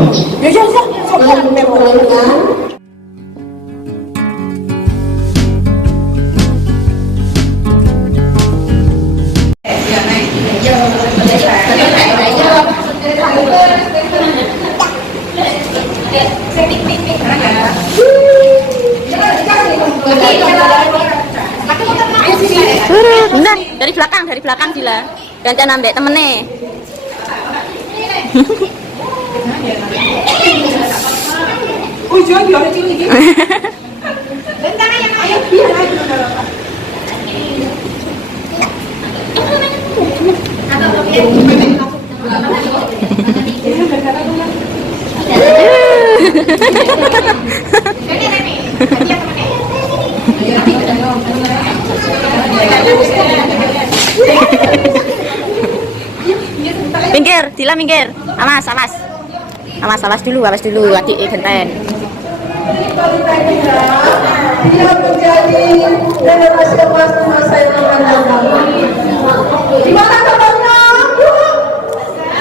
Ya ya ya, sobat memulaikan. Bentar, dari belakang Dila. Gantian ambek temene. Oh, jangan biar cilik iki. Bentar ya, ayo biar ayo. Minggir, Dila minggir. Awas, awas. Awas dulu, adik genten. Dia menjadi generasi emas masa yang akan datang. Gimana kabarnya?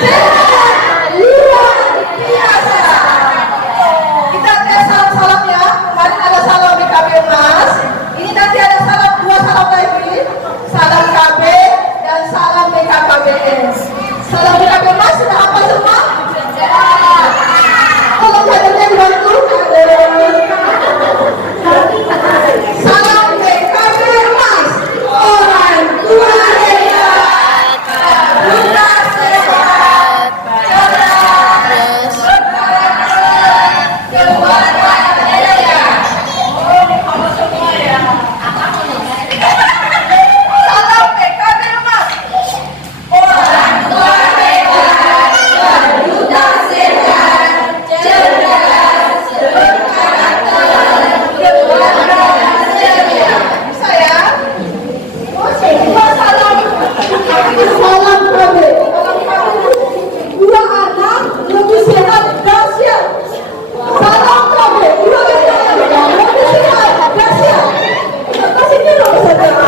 Sehat, luar biasa. Kita tes salam ya. Kemarin ada salam KB Mas. Ini nanti ada salam, 2 salam lagi. Salam KB dan salam BKKBN. Salam BKB Mas sudah hafal semua? Tolong hadirnya dibantu. Salam BKB Mas, orang tua hebat, buta sehat, cerdas, keluarga jaya. Salam BKB Mas, orang tua hebat, buta sehat, cerdas, berkarakter, keluarga jaya. Bisa ya? Salam KB. Dua anak lebih sehat dahsyat. Salam KB. Dua anak lebih sehat dahsyat. Kasih dulu saudara.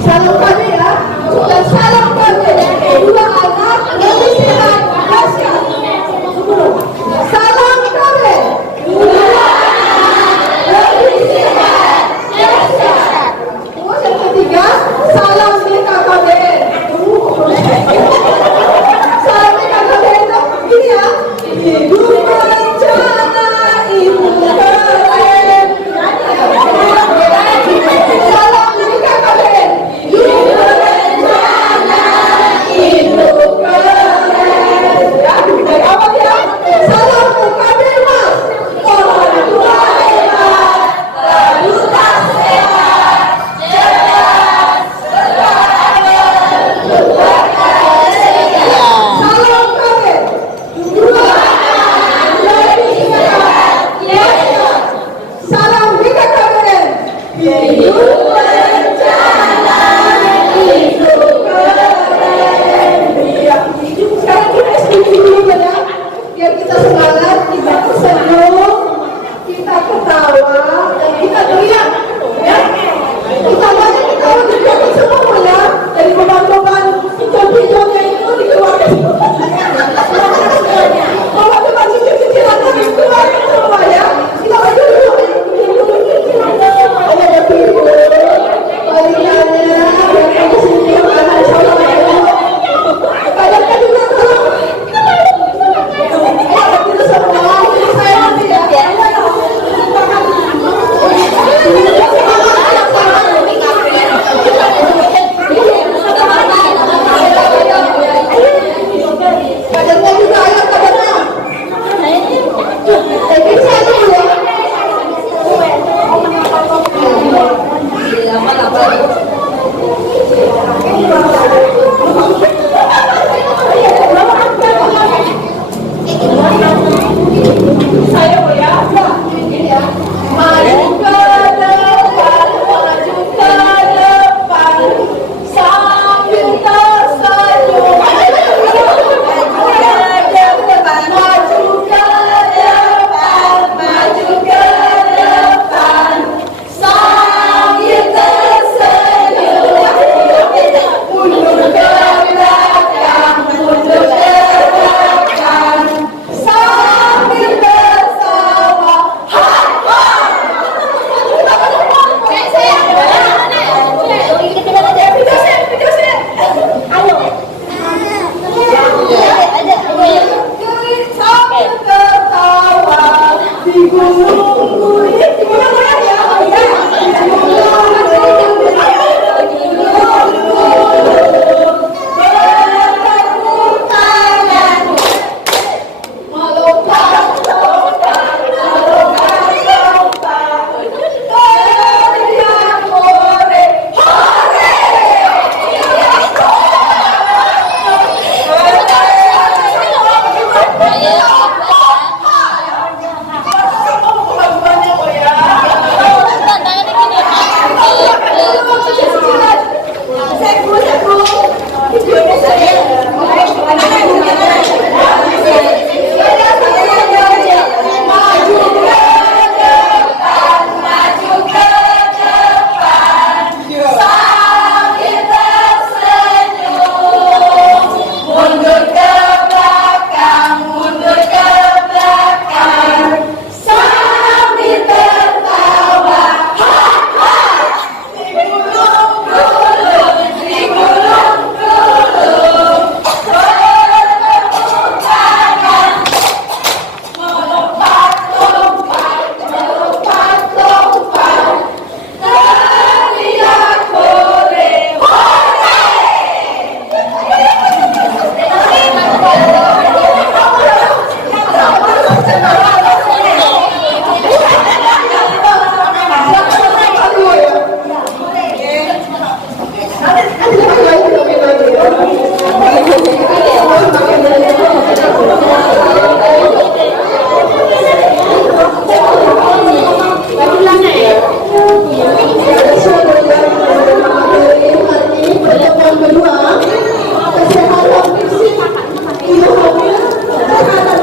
Salam KB ya. Sudah salam KB. Dua anak lebih sehat dahsyat. Salam KB. Dua anak lebih sehat dahsyat. Terus yang ketiga, salam BKKBN. Salam BKKBN itu ini ya. Ibu berencana, ibu keren. Salam BKKBN. Ibu berencana, ibu keren. Ya, baik amat ya. Salam BKB Mas, orang tua hebat, duta sehat, cerdas, berkarakter, keluarga jaya. Salam KB. Dua anak lebih sehat dahsyat. Salam BKKBN. Hidup berencana, hidup keren. Iya. Sekarang kita SPP dulu ya. Biar kita semangat, kita tersenyum, kita ketawa, dan kita teriak. Ya. Utamanya kita harus dapat semua ya. Dari beban-beban pinjam-pinjamnya itu dikeluarkan. Kalau beban cicil-cicilan itu dikeluarkan semua ya. Kita baju dulu. Ada berpikir. Balikannya, biar kamu senyum, karena insya Allah ya. Bayarkan juga tolong. Ayo, kita semua.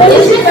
Assalamualaikum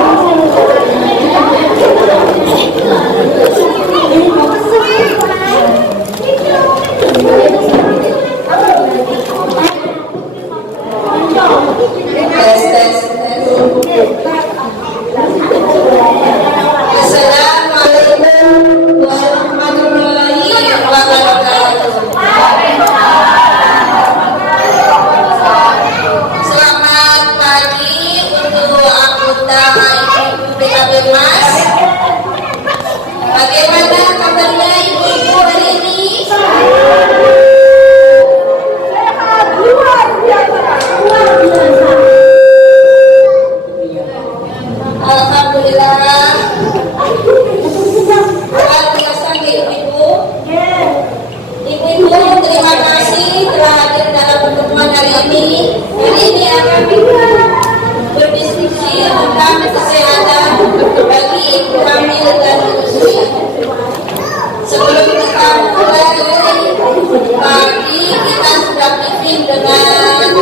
warahmatullahi wabarakatuh. Selamat pagi untuk anggota PKB Mas. Bagaimana kabarnya ibu-ibu hari ini? Sehat, luar biasa. Alhamdulillah. Luar biasa ibu-ibu. Ibu-ibu, terima kasih telah hadir dalam pertemuan hari ini. Hari ini akan berdiskusi tentang kesehatan bagi ibu hamil dan menyusui. Sebelum kita mulai, pagi kita sudah bikin dengan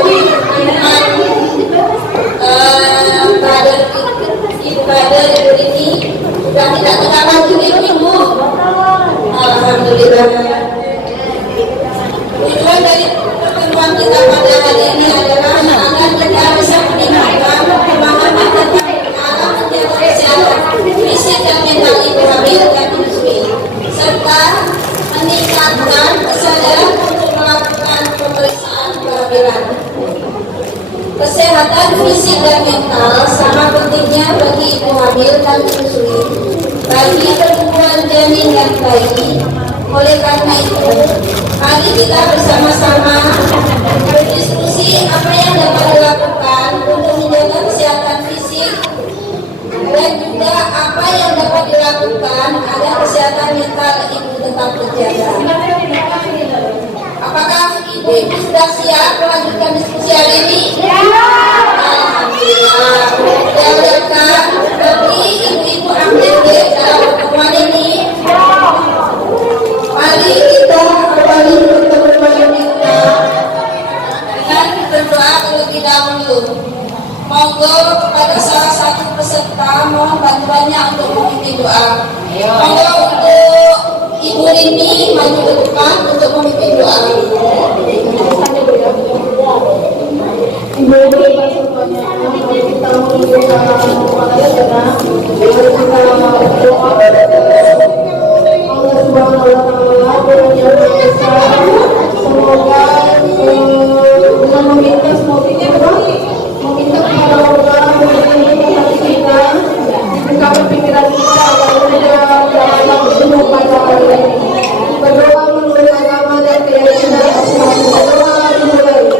ibu kader ini sudah tidak kita lagi ibu. Alhamdulillah. Tujuan dari pertemuan kita pada hari ini adalah agar kita bisa meningkatkan pemahaman tentang alam menjaga kesehatan fisik dan mental ibu hamil dan menyusui, serta meningkatkan kesadaran untuk melakukan pemeriksaan kehamilan. Kesehatan fisik dan mental sama pentingnya bagi ibu hamil dan menyusui, bagi pertumbuhan janin dan bayi. Oleh karena itu, mari kita bersama-sama berdiskusi apa yang dapat dilakukan untuk menjaga kesehatan fisik dan juga apa yang dapat dilakukan agar kesehatan mental ibu tetap terjaga. Apakah ibu-ibu sudah siap melanjutkan diskusi hari ini? Alhamdulillah. Siapkan bagi ibu-ibu ambil dalam pertemuan ini. Mari kita awali pertemuan kita dengan berdoa terlebih dahulu. Monggo kepada salah satu peserta mohon bantuannya untuk memimpin doa. Monggo untuk Ibu Rini maju ke depan untuk memimpin doa. Ibu bersumpahnya kita menunjukkan kepada kita doa Allah Subhanahu wa Ta'ala yang Maha Esa. Semoga dengan meminta meminta kepada Allah untuk hati kita, buka pikiran kita agar dalam semua pada hari ini. Berdoa menurut agama dan keyakinan Islam. Berdoa dimulai.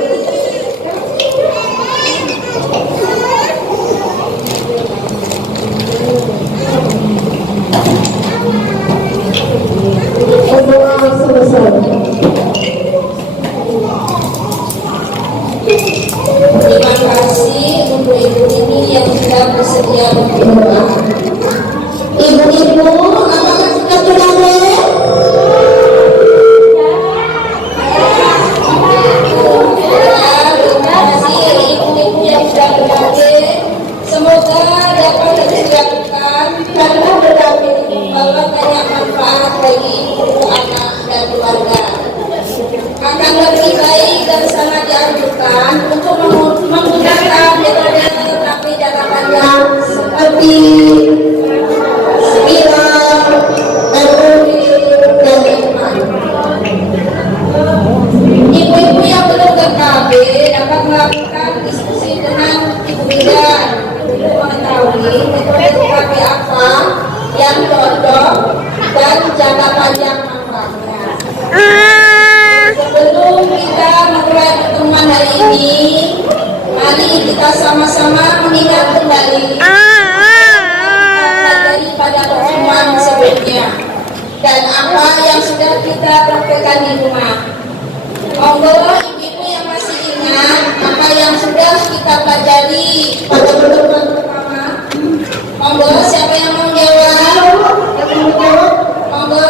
Berdoa selesai. Terima kasih untuk ibu ini yang sudah bersedia berdoa. Ibu-ibu, apakah sudah berakhir? Terima kasih ibu-ibu yang sudah berakhir. Semoga dapat dilakukan karena berdamping bahwa banyak manfaat bagi ibu, anak, dan keluarga. Akan lebih baik dan sangat dianjurkan untuk menggunakan metode terapi jangka panjang seperti spiral, dan hikmat. Ibu-ibu yang belum TKB dapat melakukan diskusi dengan ibu bidan untuk mengetahui metode terapi apa yang cocok dan jangka panjang manfaatnya. Sebelum kembali pada pertemuan pertama. Monggo siapa yang mau jawab? Monggo.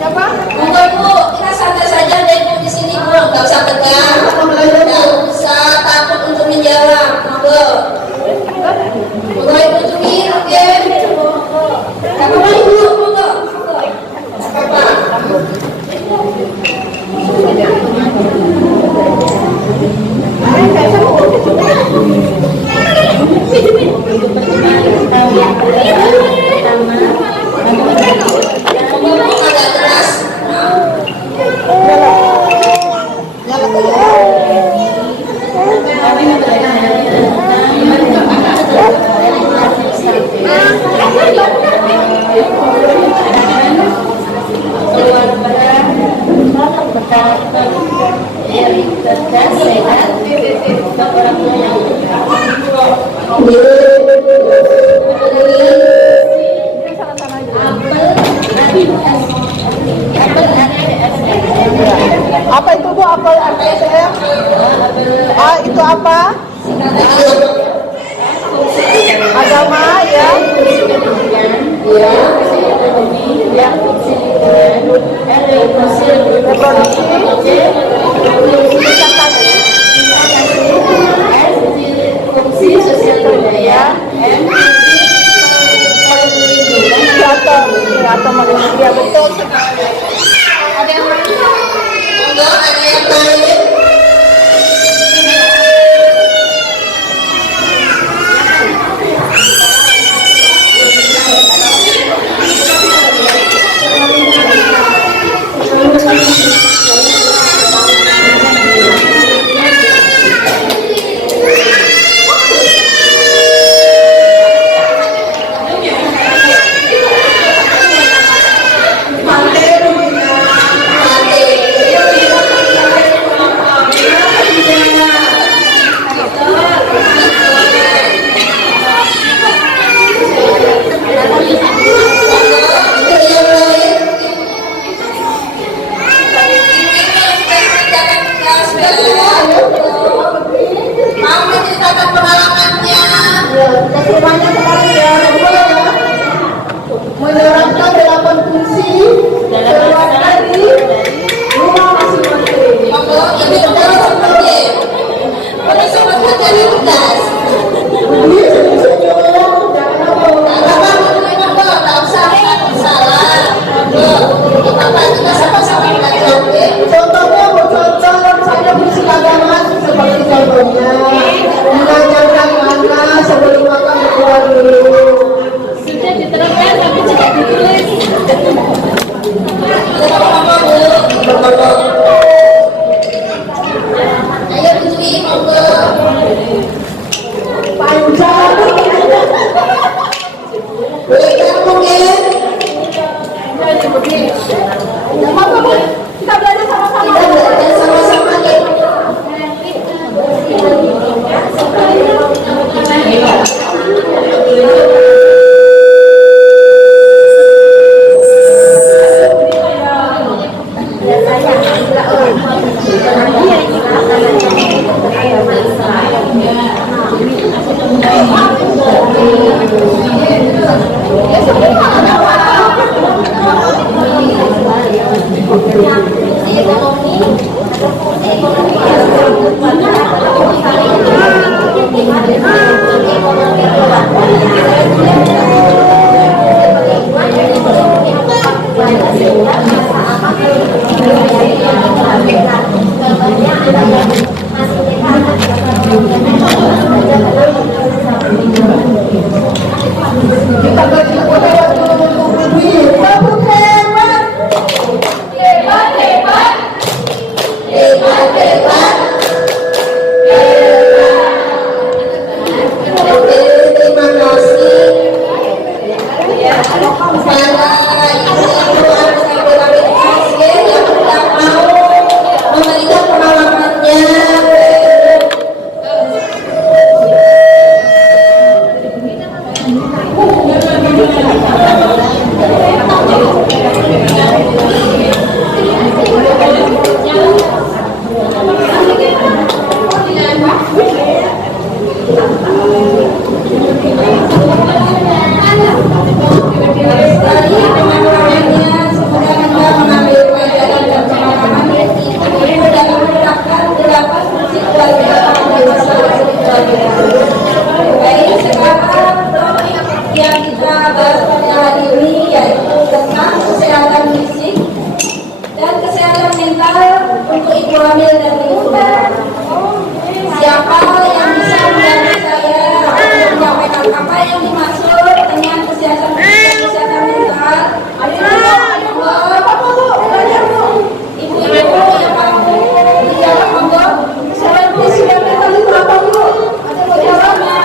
Siapa? Monggo Bu, kita santai saja deh Bu di sini Bu, nggak usah tegang, nggak usah takut untuk menjawab. Monggo. Monggo Ibu Tumi, oke. Apa Ibu? Monggo. Apa? Agak keras. Apa itu Bu? Apa ASM? Ah, itu apa? Agama ya. Fungsi sosial budaya, Atau manusia betul. ada yang lain? Monggo, ada yang lain? Mau menceritakan pengalamannya? Semuanya kembali ya. Menerapkan 8 fungsi keluar dari rumah masing-masing. Monggo, yang dikenal seperti pada sobat kerja di tugas. Contohnya contoh saya fungsi agama seperti contohnya mengajarkan anak sebelum makan berdoa dulu. Sudah diterapkan tapi tidak ditulis. Ayo Putri, monggo. Panjang. Boleh mungkin. Tidak apa-apa Bu. Kita belajar sama-sama. Kita belajar sama-sama deh. Kita belajar pada waktu Bapak hebat. Hebat, hebat. Hebat, hebat. Oke, terima kasih. Para ibu-ibu yang sudah mau memberikan pengalamannya kesehatan mental untuk ibu hamil dan menyusukan. Siapa yang bisa membantu saya untuk menyampaikan apa yang dimaksud dengan kesehatan mental? Ibu-ibu yang mampu dijawab, monggo. Kesehatan mental itu apa, Bu? Ada mau jawabnya?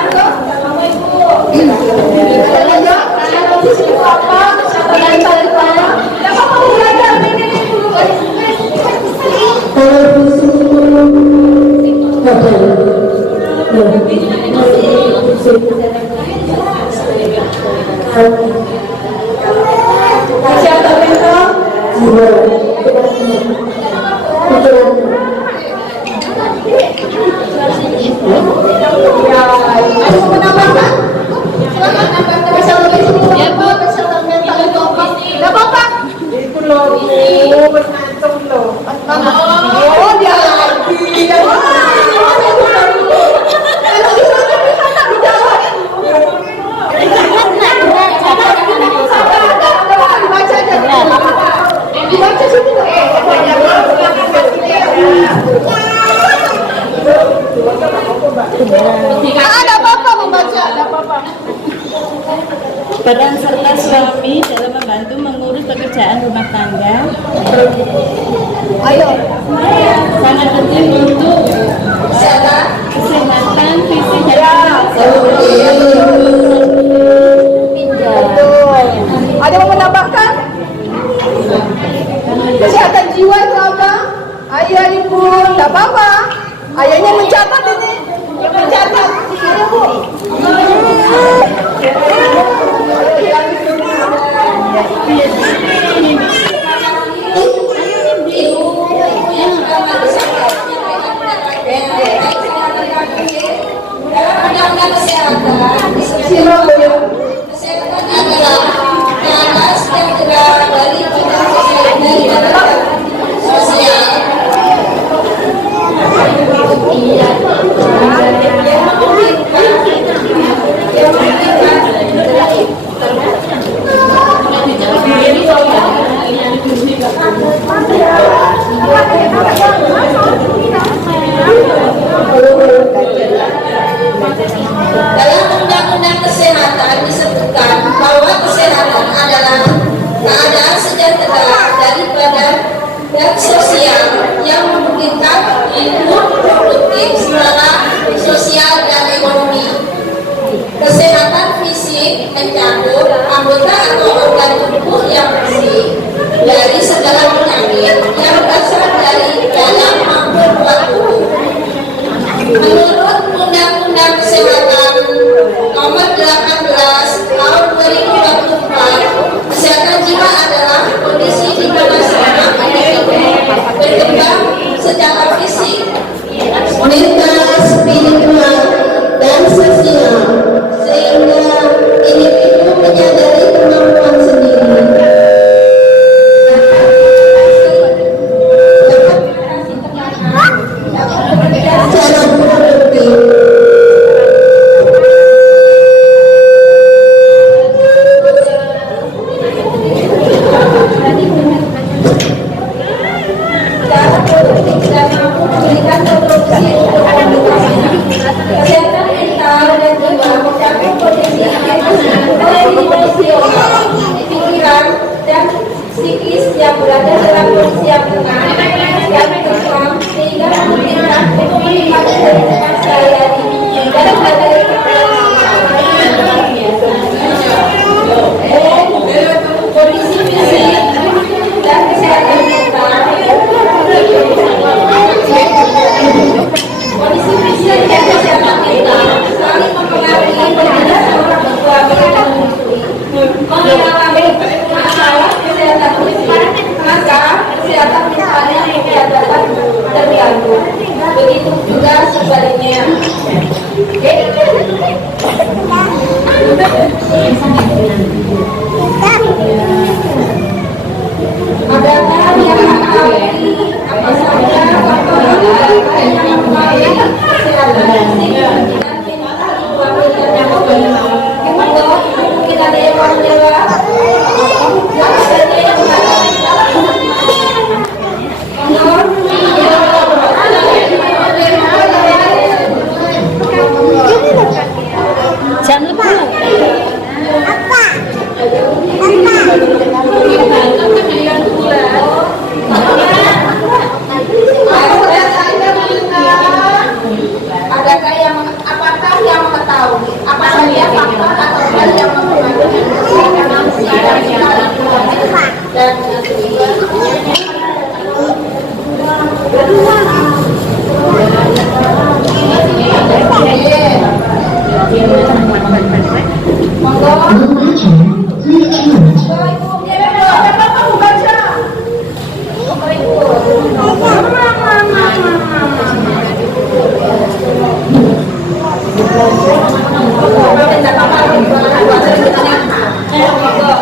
Kamu Ibu. Kesehatan mental. Ya, ada mau menambahkan? Silakan nambahkan kesehatan mental. Ya, Bu, kesehatan mental itu apa? Enggak apa-apa. Itu loh, menantum loh. Oh, dia lagi. Dibaca sini loh. Ada apa-apa membaca, ada apa-apa. Peran serta suami dalam membantu mengurus pekerjaan rumah tangga. Ayo. Sangat penting untuk kesehatan fisik dan Betul. Ada yang mau menambahkan? Kesehatan jiwa itu apa? Ayah, ibu, tidak apa-apa. Ayahnya mencatat ini. Mencatat. Ayo, Bu. Kesehatan adalah atas yang tegak dari sosial dalam undang-undang kesehatan disebutkan bahwa kesehatan adalah keadaan sejahtera daripada dan sosial yang memungkinkan hidup produktif secara sosial dan ekonomi. Kesehatan fisik mencakup anggota atau organ tubuh yang bersih dari segala penyakit yang berasal dari dalam maupun luar tubuh. Menurut Undang-Undang Kesehatan Nomor 18 Tahun 2024, kesehatan jiwa adalah kondisi di mana seorang individu berkembang secara fisik, mental, spiritual, dan sosial, sehingga individu menyadari kemampuan sendiri. Secara produktif. Dan mampu memberikan kontribusi untuk komunikasi. Kesehatan mental dan jiwa mencakup kondisi emosional, pikiran, dan psikis yang berada dalam kondisi yang tenang, yang tenang, sehingga memungkinkan komunikasi dengan sehari-hari dalam berbagai kondisi fisik dan kesehatan mental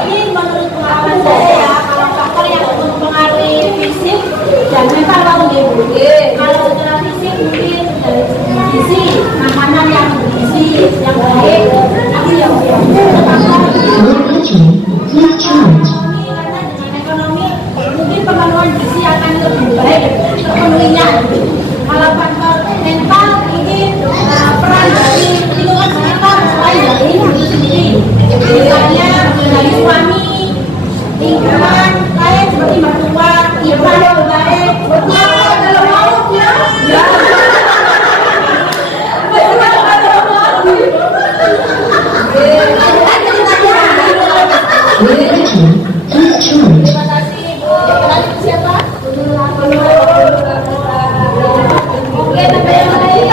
Ini menurut pengalaman saya, kalau faktor yang mempengaruhi fisik, dan mental kamu deh. Kalau secara fisik mungkin dari segi gizi, makanan yang bergizi, yang baik, tapi yang karena dengan ekonomi mungkin pemenuhan gizi akan lebih baik terpenuhinya. Kalau faktor mental ini peran dari lingkungan sekitar selain dari itu sendiri. Misalnya dari suami, lingkungan lain seperti mertua, ibu yang baik, kalau mau ya. Terima kasih Bu. Siapa? Oke, sampai yang lain.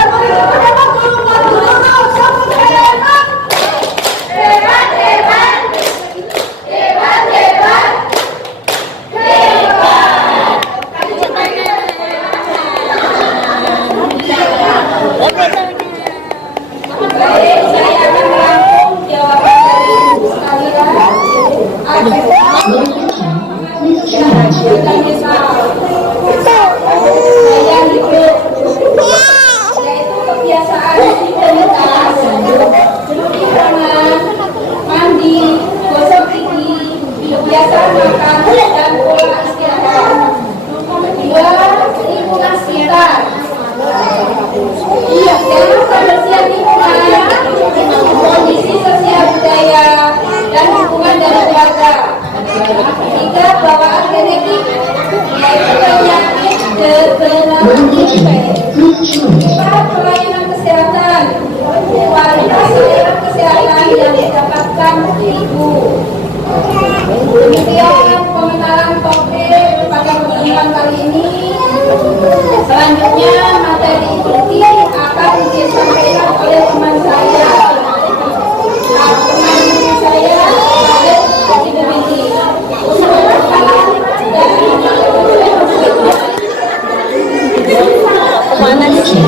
Baik, saya akan merangkum jawaban dari ibu sekalian. Saya hidup, yaitu kebiasaan rutinitas seperti tangan, mandi, gosok gigi, kebiasaan makan dan pola istirahat. Kedua, lingkungan sekitar. Iya, dalam kebersihan lingkungan, kondisi sosial budaya dan hubungan dari keluarga. Ketiga, bawaan genetik, yaitu penyakit Empat, pelayanan kesehatan, kualitas layanan kesehatan yang didapatkan ibu. Demikian pementaran topik pada pertemuan kali ini. Selanjutnya materi inti akan disampaikan oleh teman saya. Teman saya Haji Binti. Mana sih?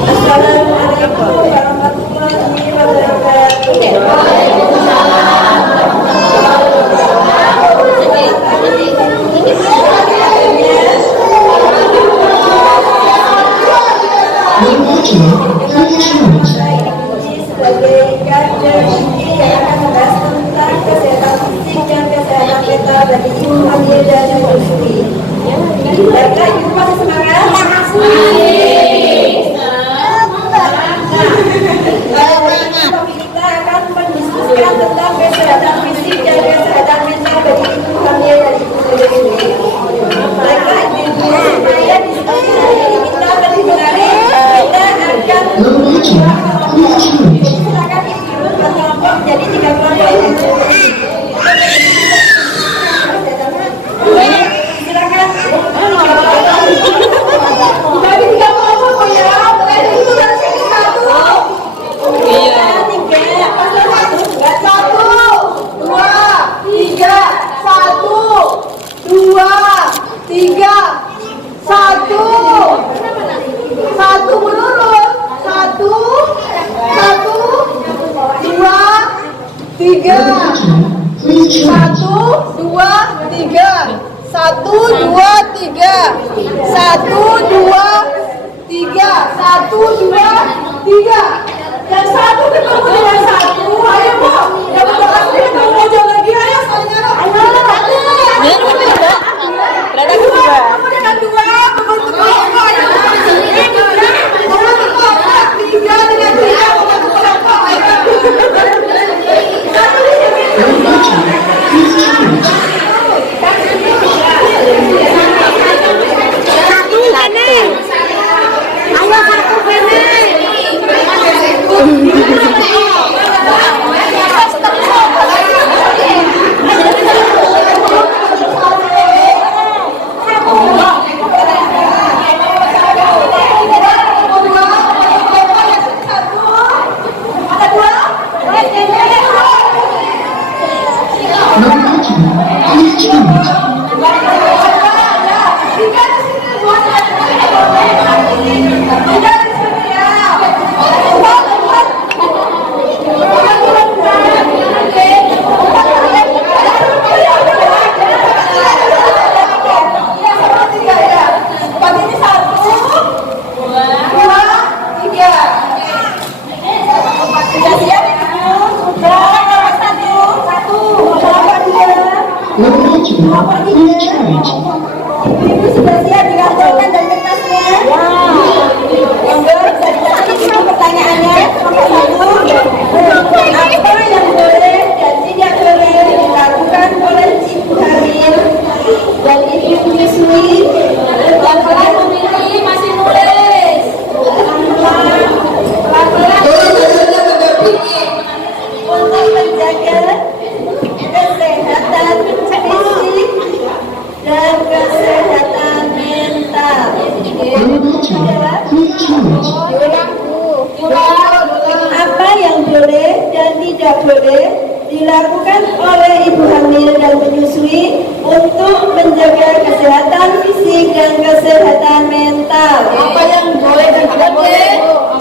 Assalamualaikum warahmatullahi wabarakatuh. Sebagai kader yang akan membahas tentang kesehatan fisik dan kesehatan mental bagi ibu hamil dan menyusui. Baiklah, ibu masih semangat? Topik kita akan mendiskusikan tentang kesehatan fisik dan kesehatan mental bagi ibu hamil dan ibu menyusui. Baiklah, ibu supaya diskusi hari ini kita lebih menarik, kita akan silakan ibu berkelompok menjadi 3 kelompok. Silakan dibagi 3 kelompok ya. Mulai dari itu dari sini 1. Iya. 3. Pasal 1. 1, 2, 3. 1, 2, 3. 1 menurun. 1, 2, 3. 1, 2, 3. 1, 2, 3. 1, 2, 3. 1, 2, 3. Yang 1 ketemu dengan 1. Ayo Bu, yang berdoa sendiri ketemu aja lagi. Ayo saling ngarep. Ayo. Ada kedua. Dengan 2 membentuk kelompok. Ayo. 3 dengan 3 membentuk kelompok. Ayo. Apa yang boleh dan tidak boleh dilakukan oleh ibu hamil dan menyusui untuk menjaga kesehatan fisik dan kesehatan mental? Apa yang boleh dan tidak boleh?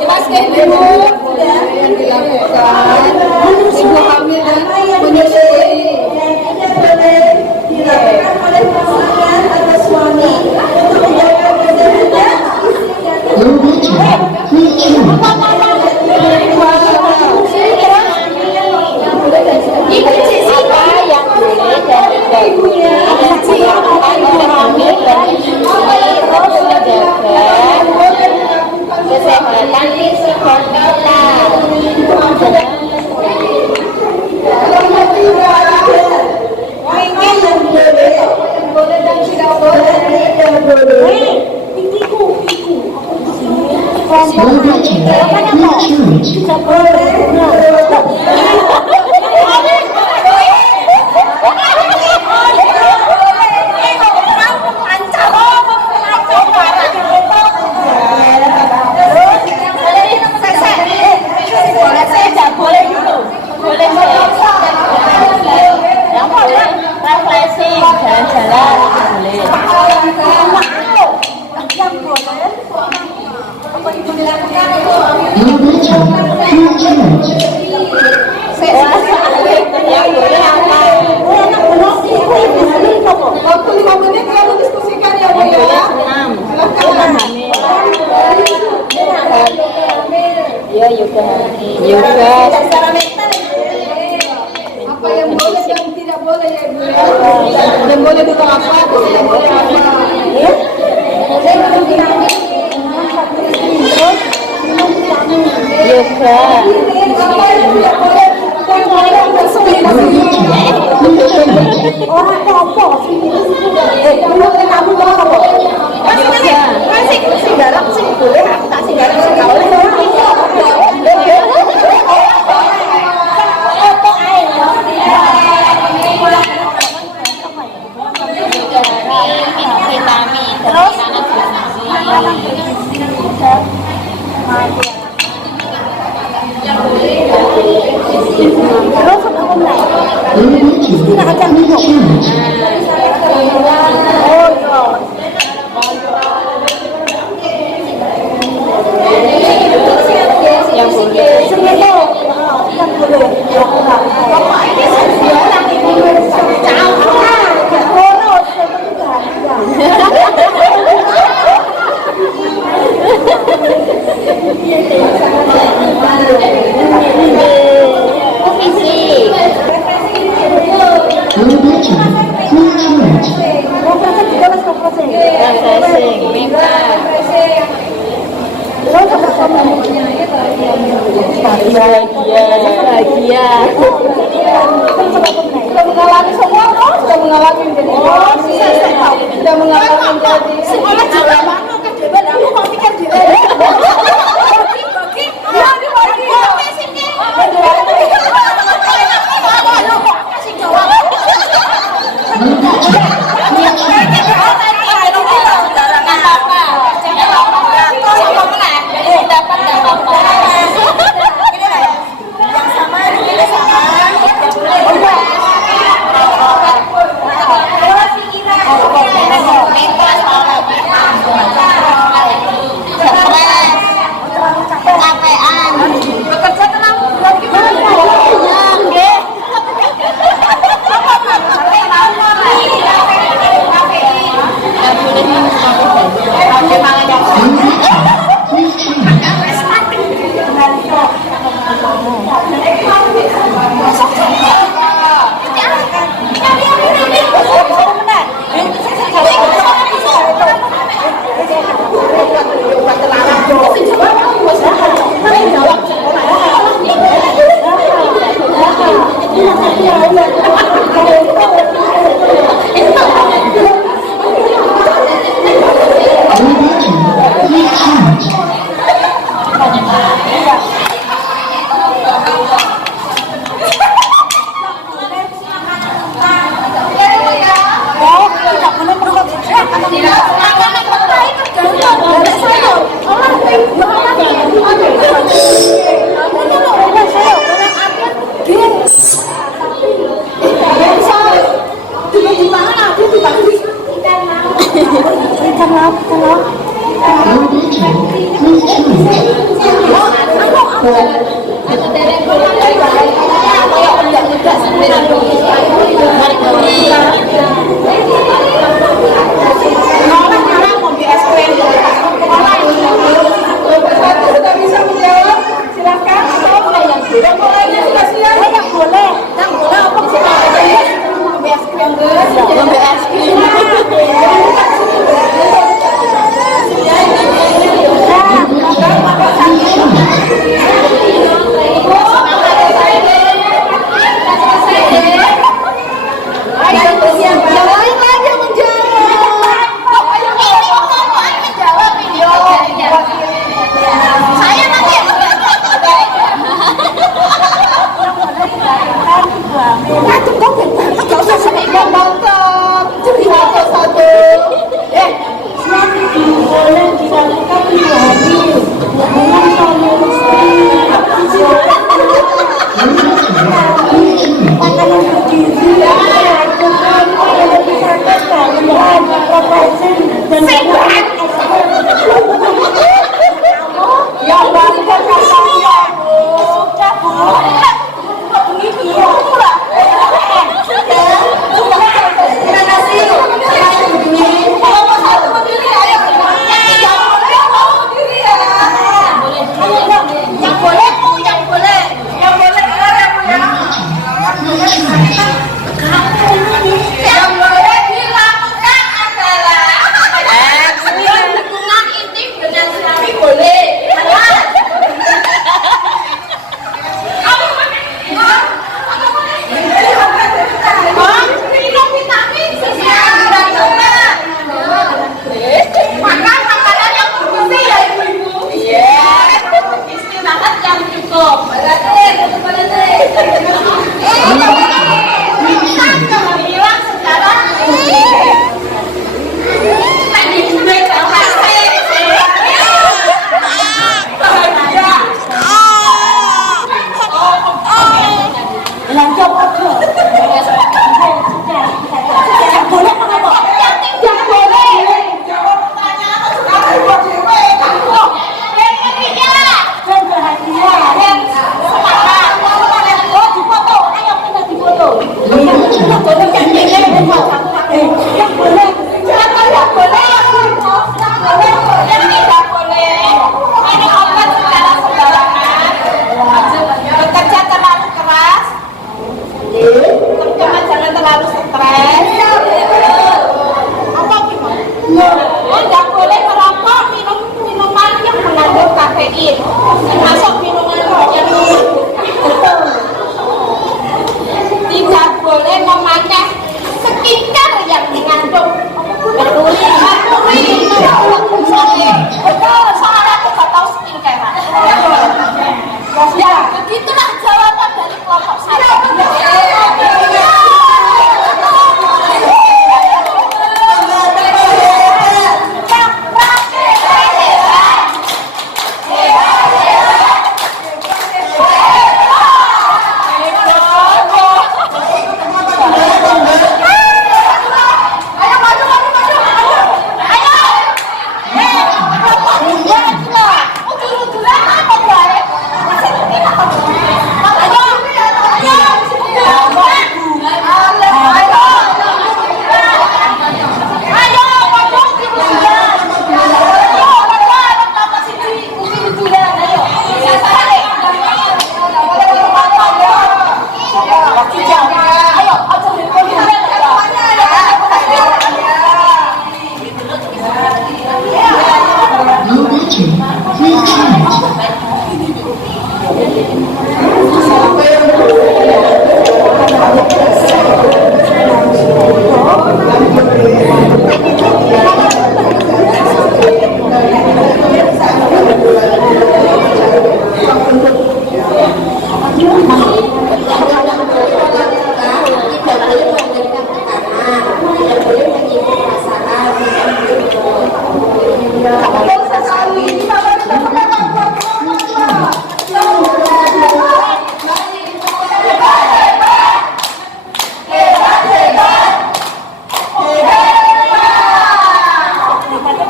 Jelaskan dulu. Yang dilakukan ibu hamil dan Apa yang menyusui. boleh dan tidak boleh dilakukan oleh pasangan atau suami untuk menjaga kesehatan fisik dan Ibu apa yang boleh dan tidak boleh dilakukan oleh hamil dan menyusui untuk menjaga kesehatan fisik dan mental. Boleh dan tidak boleh. Refreshing, jalan-jalan itu boleh. Yang boleh apa? Waktu 5 menit kamu diskusikan ya Bu ya. Silakan. Ya yoga hamil. Yoga. Apa yang boleh dan tidak boleh ya Ibu ya. Yang boleh itu apa, tidak boleh apa. Yoga. Apa yang tidak boleh? orang apa sih ini kamu mau apa? Masih garap sih boleh, aku tak sih garap sih kau Vitamin, terus bahagia. Sudah mengalami semua kok, sudah mengalami menjadi sudah mengalami menjadi sekolah juga mana ke debat aku kok pikir di Sudah bisa menjawab? Silakan. Yang bolehnya sudah siap? Yang boleh. Yang boleh apa sih? Ngombe es krim. Ngombe es krim. Boleh dilakukan 2 hari dengan makanan bergizi, Yang balik ke kasarnya, Bu. Sudah, Bu. Terima kasih. Kalau mau satu berdiri, ayo. Yang boleh mau berdiri ya. Yang boleh, Bu. Yang boleh. Yang boleh keluar ya, Bu ya. Yang boleh dilakukan adalah hubungan intim dengan suami boleh. Minum vitamin sesuai dan obat. Makan makanan yang bergizi ya ibu-ibu. Istirahat yang cukup. Hilang secara termasuk minuman yang tidak boleh memakai skincare yang mengandung merkuri. Betul, soalnya aku gak tahu skincare. Ya, begitulah jawaban dari kelompok saya.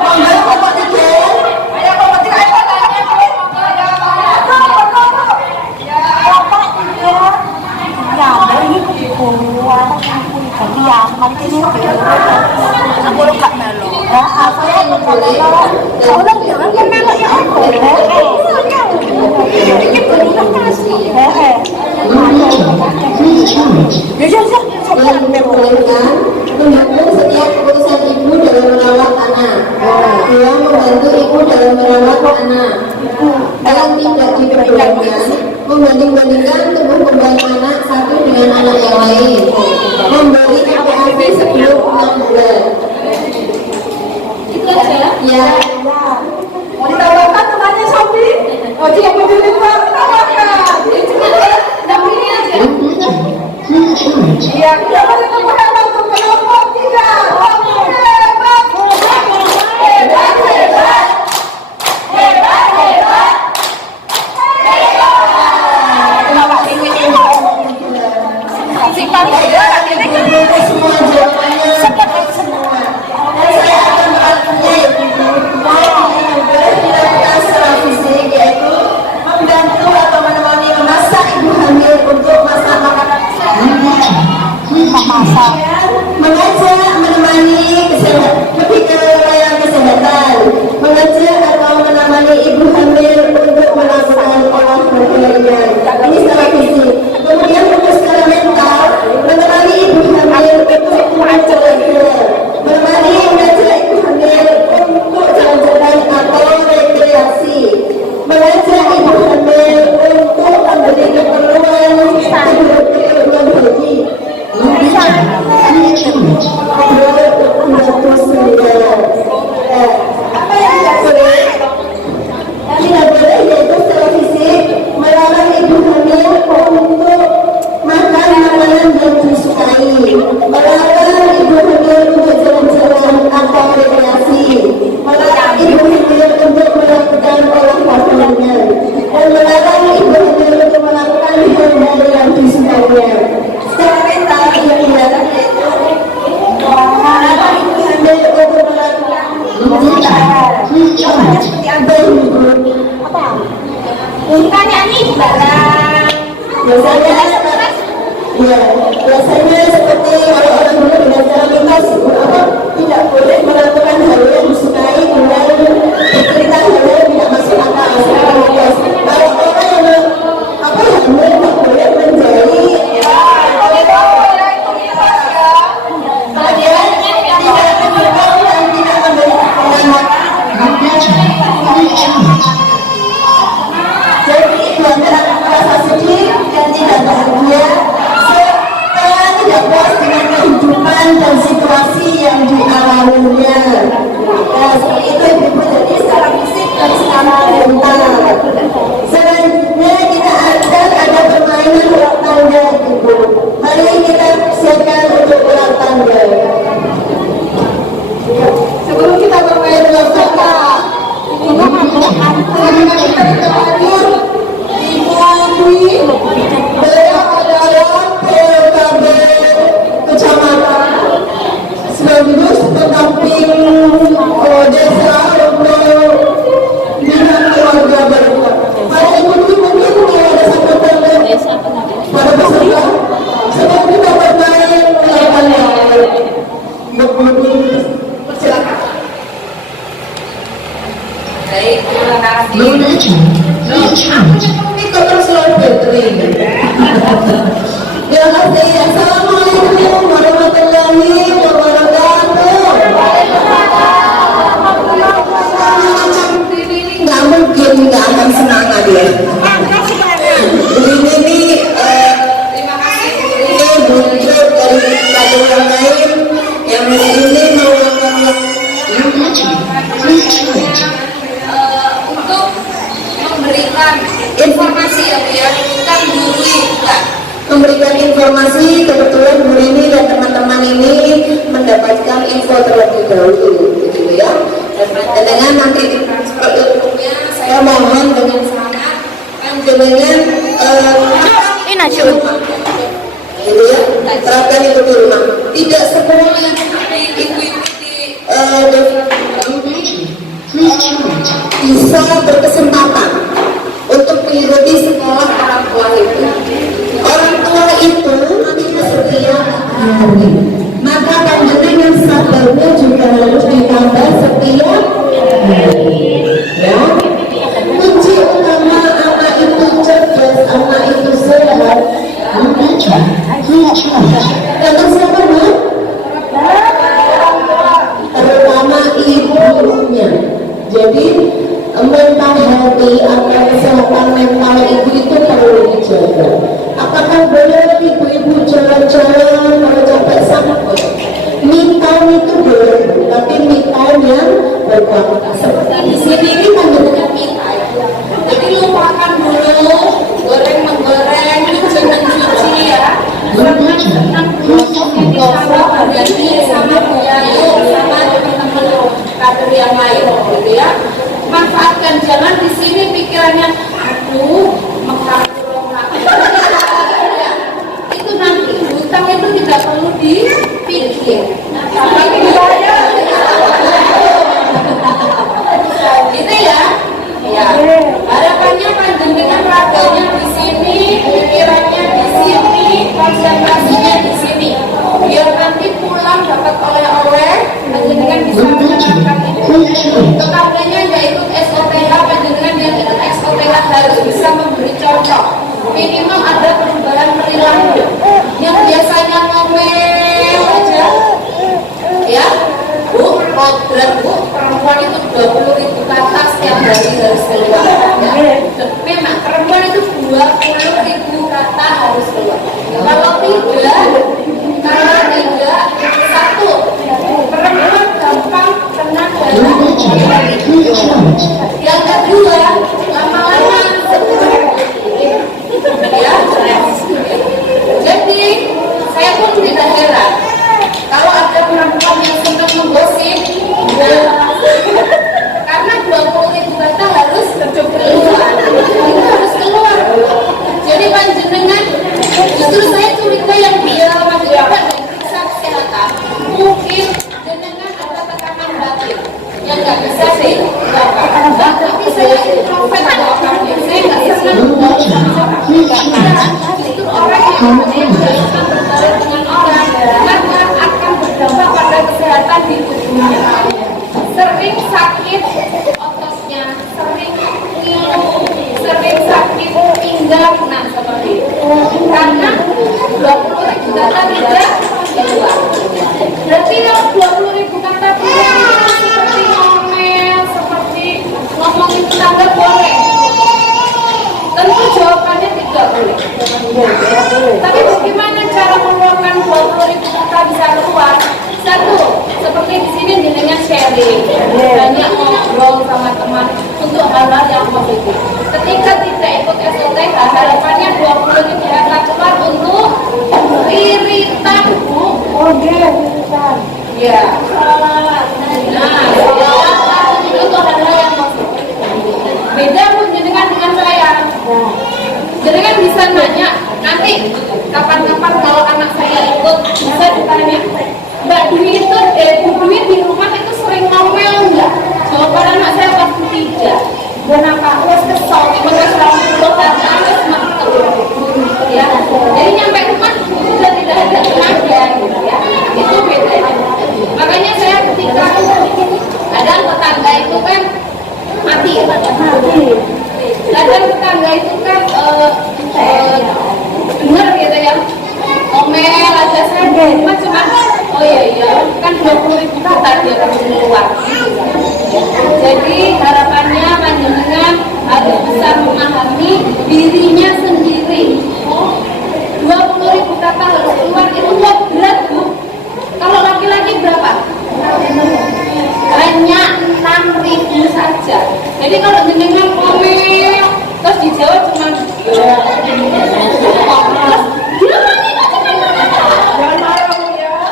Hebat. Tolong jangan menolak ya aku. Ini belum kasih. Yang diperbolehkan mendukung setiap keputusan ibu dalam merawat anak. Dua, membantu ibu dalam merawat anak. Yang tidak diperbolehkan membanding-bandingkan tubuh kembang anak satu dengan anak yang lain. Memberi APAP sebelum 6 bulan. Itu aja ya. Mau ditambahkan namanya Sofi? Oh, jika memilih tambahkan. Ini aja. Iya, kita beri tepuk tangan untuk kelompok 3. Mengajak, menemani lebih ke layanan kesehatan, mengajak atau menemani ibu hamil untuk melakukan olahraga ringan. Ini secara fisik. Kemudian untuk secara mental, menemani ibu hamil untuk olahraga, menemani mengajak ibu hamil untuk jalan-jalan atau rekreasi, mengajak ibu hamil untuk membeli keperluan bagi apa yang tidak boleh? Yang tidak boleh yaitu secara fisik melarang ibu hamil untuk makan makanan yang disukai, melarang ibu hamil untuk jalan-jalan atau rekreasi, melarang ibu hamil untuk melakukan olahraga ringan, dan melarang ibu hamil untuk melakukan hal-hal yang disukainya. Secara mental yang dilarang yaitu melarang ibu hamil untuk melakukan contohnya seperti apa ibu? Apa? Kita nyanyi bareng. Biasanya seperti kalau orang dulu dengan cara lintas tidak boleh melakukan hal yang disukai dengan cerita hal yang tidak masuk akal. Kalau orang yang hamil tidak boleh menjadi jadi ibu hamil akan merasa sedih dan tidak bahagia serta tidak puas dengan kehidupan dan situasi yang dialaminya. Nah, seperti itu ibu, jadi secara fisik dan secara mental. Selanjutnya kita akan ada permainan ulang tangga ibu. Mari kita siapkan untuk ulang tangga. Sebelum kita bermain ulang tangga, kita ditemani Ibu Dwi. Beliau adalah PLKB Kecamatan sekaligus pendamping desa untuk bidang keluarga berencana. Mari Ibu Dwi mungkin ada sambutan pada peserta sebelum kita bermain ulang tangga. Ibu Dwi, persilakan. Baik, terima kasih. Kita selalu baterai. Ya Allah, assalamualaikum warahmatullahi wabarakatuh. Nggak mungkin nggak akan semangat ya. Ini terima kasih. Ini muncul dari satu yang lain yang ini mau Untuk memberikan informasi ya Bu ya, bukan guru bukan. memberikan informasi. Kebetulan Bu Rini dan teman-teman ini mendapatkan info terlebih dahulu, gitu ya. Dan dengan nanti ditransfer ilmunya, saya mohon dengan sangat panjenengan Inacun. gitu ya, terapkan itu di rumah. Tidak semua yang bisa berkesempatan untuk mengikuti sekolah orang tua itu. Orang tua itu nantinya setiap hari, maka panjenengan sabarnya juga harus ditambah setiap hari. Jadi mental healthy atau kesehatan mental ibu itu perlu dijaga. Apakah boleh ibu-ibu jalan-jalan kalau capek sakit? Me time itu boleh, tapi me time yang berkualitas. Seperti di sini ini panjenengan me time. Jadi lupakan dulu goreng menggoreng, cuci mencuci ya. Senang dulu sama berganti sama Buyayu sama teman-teman kader yang lain, gitu ya. Manfaatkan, jangan di sini pikirannya aduh itu nanti hutang itu tidak perlu dipikir. Gitu ya. Ya. Harapannya panjenengan raganya di sini, pikirannya di sini, konsentrasinya di sini. Biar nanti pulang dapat oleh-oleh, panjenengan bisa menyenangkan itu. Tetangganya nggak ikut SOTH, panjenengan yang ikut SOTH harus bisa memberi contoh. Minimal ada perubahan perilaku. Yang biasanya ngomel aja, ya. Bu, program Bu, perempuan itu 20.000 kata setiap hari harus keluar. Ya. Memang perempuan itu 20.000 kata harus keluar. Kalau tidak, satu, perempuan gampang kena darah. Yang kedua, lama-lama ya. Jadi saya pun tidak heran kalau ada perempuan yang senang menggosip, karena 20.000 kata harus keluar, itu harus keluar. Jadi panjenengan, justru saya curiga yang dia panjenengan dan periksa kesehatan, mungkin jenengan ada tekanan batin yang nggak bisa dilakukan. Tapi saya ini profet doakannya, saya nggak senang justru orang yang berkaitan berbaring dengan orang karena akan berdampak pada kesehatan di tubuhnya. Sering sakit otosnya, sering ngilu, sering sakit pinggang, nah seperti itu. Karena 20.000 kata tidak keluar. Berarti yang 20.000 kata keluar itu seperti ngomel, seperti ngomongin tetangga boleh. Tentu jawabannya tidak boleh. Tapi bagaimana cara mengeluarkan 20.000 kata bisa keluar? Satu, seperti di sini jenengan sharing, banyak ngobrol sama teman untuk hal-hal yang positif. Ketika tidak ikut SOTH, harapannya 20.000 kata keluar untuk iritan, Bu. Ya. Nah, itu hal-hal yang positif. Beda pun jenengan dengan saya. Jenengan bisa nanya, nanti kapan-kapan kalau anak saya ikut bisa ditanya, Mbak Dwi itu, Bu Dwi di rumah itu sering ngomel enggak? Jawaban anak saya pasti tidak. Kenapa? Wes kesel, wes pulau kata, wes mentel. Ya, jadi nyampe rumah sudah tidak ada tenaga, gitu ya. Itu bedanya. Makanya saya ketika ada tetangga itu kan mati ya, kadang tetangga itu kan dengar gitu ya, omel aja saya cuma oh iya kan 20.000 kata dia akan keluar. Jadi harapannya panjenengan harus bisa memahami dirinya sendiri. 20.000 kata harus keluar itu berat, Bu. Kalau laki-laki berapa? Hanya 6.000 saja. Jadi kalau jenengan ngomel terus dijawab cuma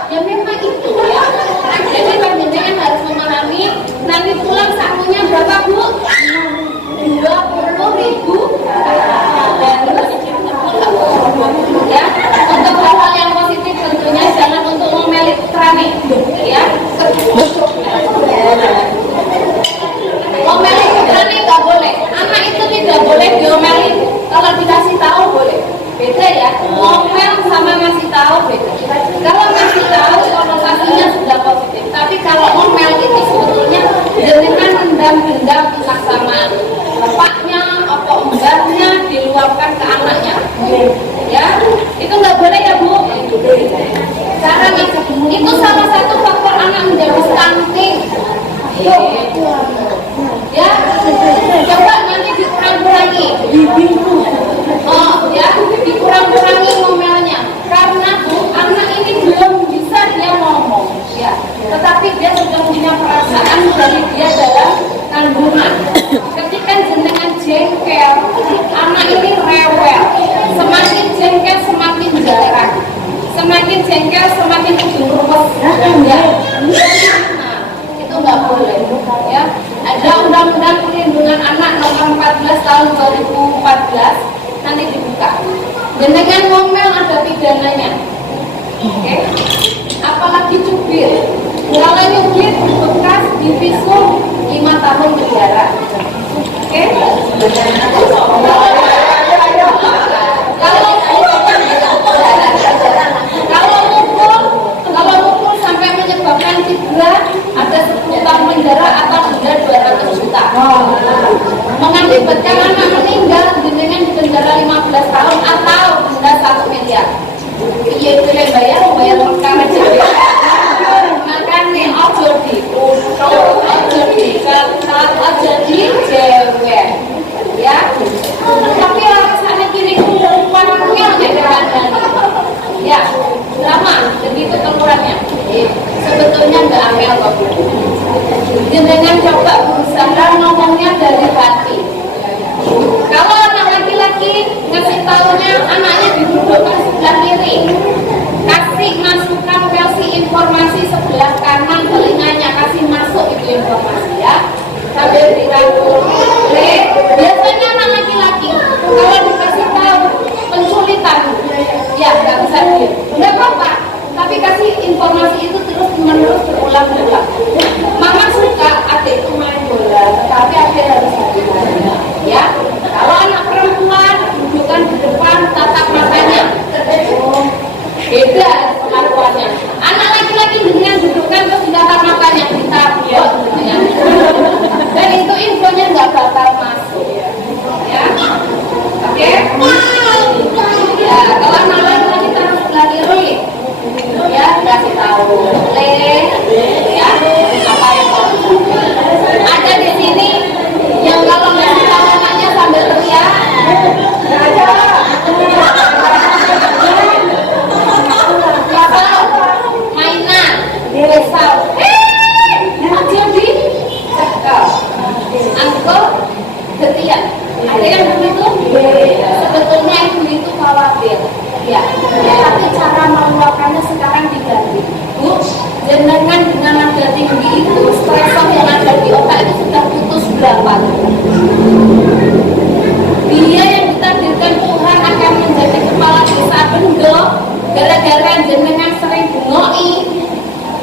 ya memang itu ya. Jadi panjenengan harus memahami nanti pulang sakunya berapa, Bu? 20.000 ya. Untuk hal-hal yang positif tentunya jangan untuk ngomeli putrane ya. Ngomeli putrane nggak boleh. Anak itu tidak boleh diomelin. Kalau dikasih tahu boleh. Beda ya. Ngomel sama ngasih tahu beda. Kalau ngasih tahu konotasinya sudah positif. Tapi kalau ngomel itu sebetulnya jenengan mendam-dendam sama bapaknya atau mbaknya diluapkan ke anaknya. Ya, itu nggak boleh ya, Bu. Cara itu salah satu faktor anak menjadi stunting. Ya, Kalau nyubit bekas divisum 5 tahun penjara. Oke? Kalau mukul sampai menyebabkan cedera ada 10 tahun penjara atau denda 200 juta. Mengakibatkan anak meninggal dengan penjara 15 tahun atau denda 1 miliar. Iya itu yang bayar perkara cedera. Makanya ojo di cewek ya. Tapi alasannya kiri umpannya ya drama begitu temurannya. Sebetulnya nggak angel kok. Jangan coba berusaha ngomongnya dari hati. Kalau anak laki-laki ngasih taunya anaknya didudukkan sebelah kiri, kasih masukan, kasih informasi sebelah kanan telinganya, kasih masuk itu informasi ya sambil dirangkul. Biasanya anak laki-laki kalau dikasih tahu penculitan ya nggak bisa diem, nggak apa-apa, tapi kasih informasi itu terus menerus berulang-ulang. Mama suka adikku main bola, tapi adik harus hati-hati ya. Kalau anak perempuan dudukan di depan, tatap matanya, beda pengaruhannya. Anak laki-laki dengan dudukan terus tatap matanya, ditabok ya. Dan itu infonya nggak bakal masuk ya. Oke? Ya, kalau anak laki-laki terus lagi ya kasih tahu ya apa yang ada di sini yang kalau ngasih tahu anaknya sambil teriak mainan risau jadi angkor setiap ada yang begitu sebetulnya itu khawatir ya, tapi cara meluapkannya sekarang diganti. Bu, jenengan dengan nada tinggi itu stresor yang ada di otak itu sudah putus berapa? Dia yang ditakdirkan Tuhan akan menjadi kepala desa Bendo gara-gara jenengan sering bengoi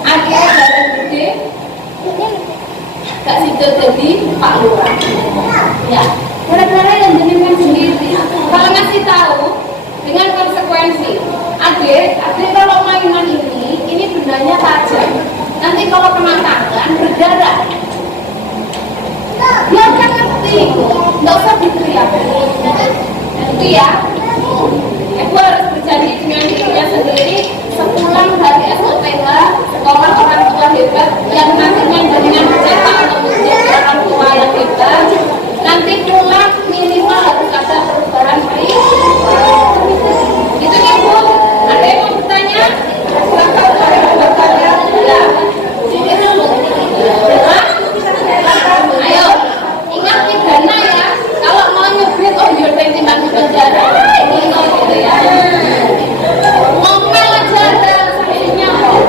akhirnya jalan gede gak sido jadi Pak Lurah ya, gara-gara yang jenengan sendiri kalau ngasih tahu dengan konsekuensi adik kalau mainan ini bendanya tajam, nanti kalau kena tangan berdarah dia kan ngerti, nggak usah diteriakin itu ya. Aku harus berjanji dengan dirinya sendiri sepulang dari SOTH sekolah orang tua hebat yang nantinya dengan cetak untuk menjadi orang tua yang hebat, nanti pulang minimal harus ada perubahan itu kan Bu, ada yang mau bertanya? Ayo, ingat pidana ya. Kalau mau nyubit, oh yaudah timbang penjara. Ini gitu ya. Ngomel aja ada sanksinya kok.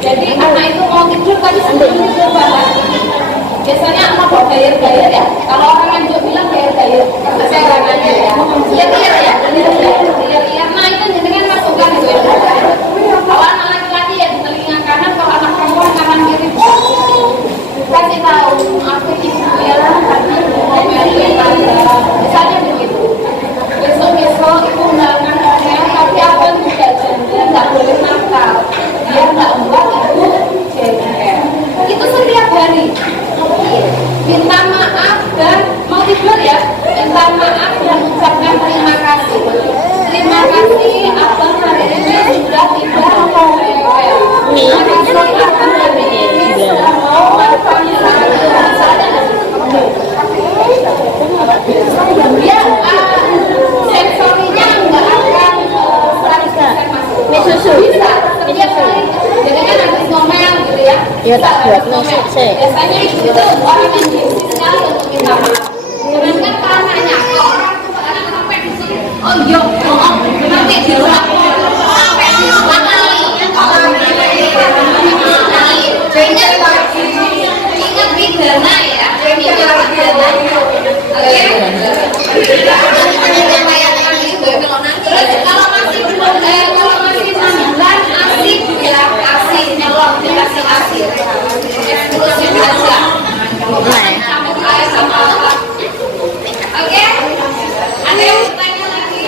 Jadi anak itu mau tidur tadi sebelum tidur banget. Biasanya anak mau gayar-gayar ya. Kalau orang yang juga bilang gayar-gayar, saya orangnya ya. Lihat-lihat ya, lihat-lihat. Nah itu dengan masukkan gitu ya. Kalau anak laki-laki ya di telinga kanan, kalau anak perempuan kanan kiri. Kasih tahu, aku ibu ya, misalnya begitu. Ya tak buat nusuk sih. Biasanya itu orang yang gengsi sekali untuk minta maaf. Sedangkan kalau nanya ke orang tuh anak sampai di sini. Oh iya, oh nanti di rumah sampai di rumah kali. Ingat pidana ya, ingat pidana. Oke. Terus kalau masih kalau masih 9 asik ya, asik nyelok dikasih asik. Eksklusif aja. Oke. Ada yang bertanya lagi?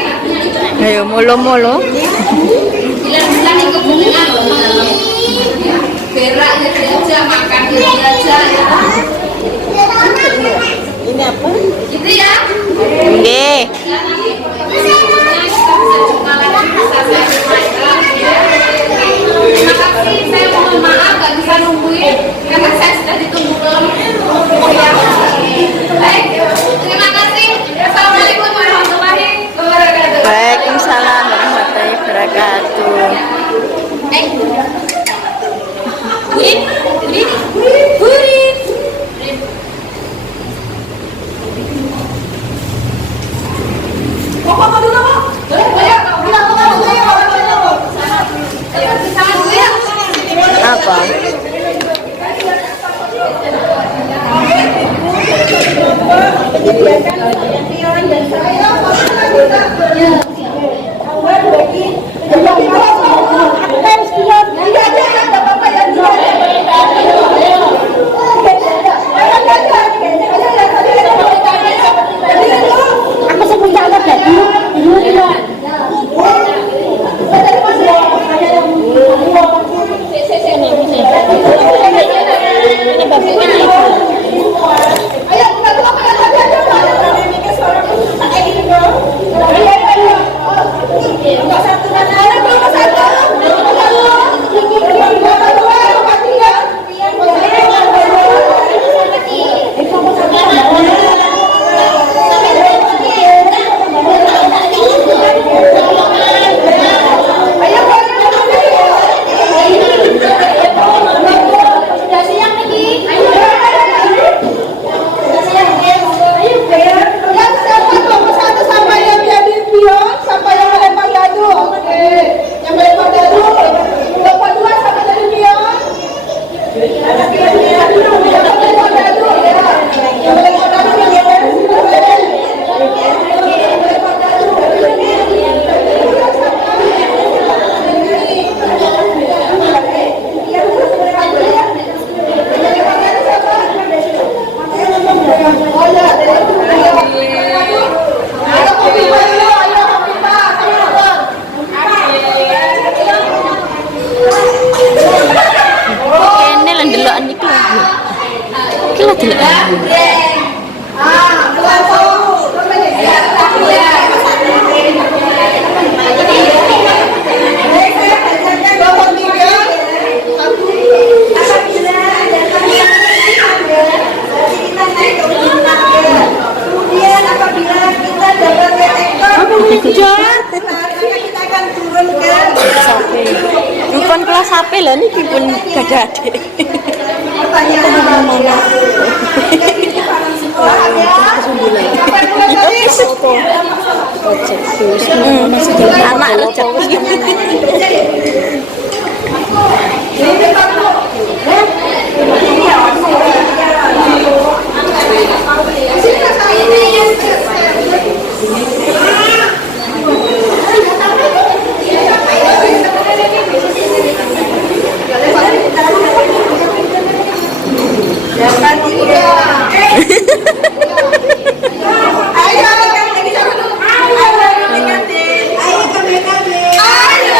Ayo molo-molo. Bilang-bilang ikut dengan berak ya aja, makan ya aja ya. Ini apa? Gitu ya. Nggih. Ya nanti berikutnya kita bisa jumpa lagi, bisa saya sampaikan ya. Terima kasih, saya mohon maaf gak bisa nungguin karena saya sudah ditunggu belum. Ya. Baik, terima kasih. Assalamualaikum warahmatullahi wabarakatuh. Waalaikumsalam warahmatullahi wabarakatuh. Burin. Pokoknya dulu Pak. Boleh, bilang ke kamu saya orang dulu. Sama dulu ya. Apa? Menyediakan lampion dan saya awal bagi aku sebut anak Kene lan delokan iki lho. Iki lho delokan. kemudian apabila kita dapat ekor kita akan turun ke Rupon kelas HP lho niki pun gagade. pertanyaan mana Anak lho cek. ayo